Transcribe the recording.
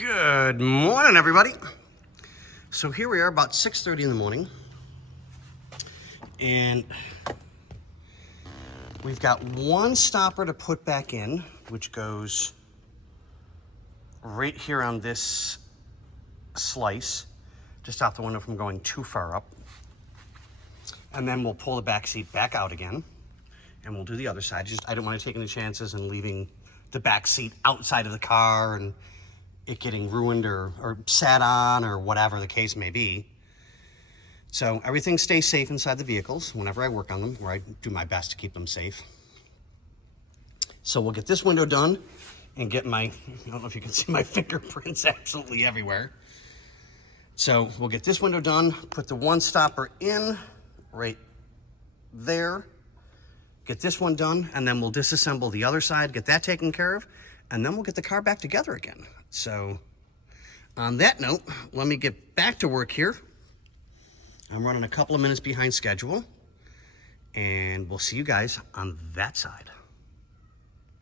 Good morning, everybody. So here we are about 6:30 in the morning, and we've got one stopper to put back in, which goes right here on this slice, to stop the window from going too far up. And then we'll pull the back seat back out again, and we'll do the other side. I don't want to take any chances in leaving the back seat outside of the car and it getting ruined or sat on or whatever the case may be. So everything stays safe inside the vehicles whenever I work on them, where I do my best to keep them safe. So we'll get this window done and get I don't know if you can see my fingerprints absolutely everywhere. So we'll get this window done, put the one stopper in right there, get this one done, and then we'll disassemble the other side, get that taken care of, and then we'll get the car back together again. So on that note, let me get back to work here. I'm running a couple of minutes behind schedule, and we'll see you guys on that side.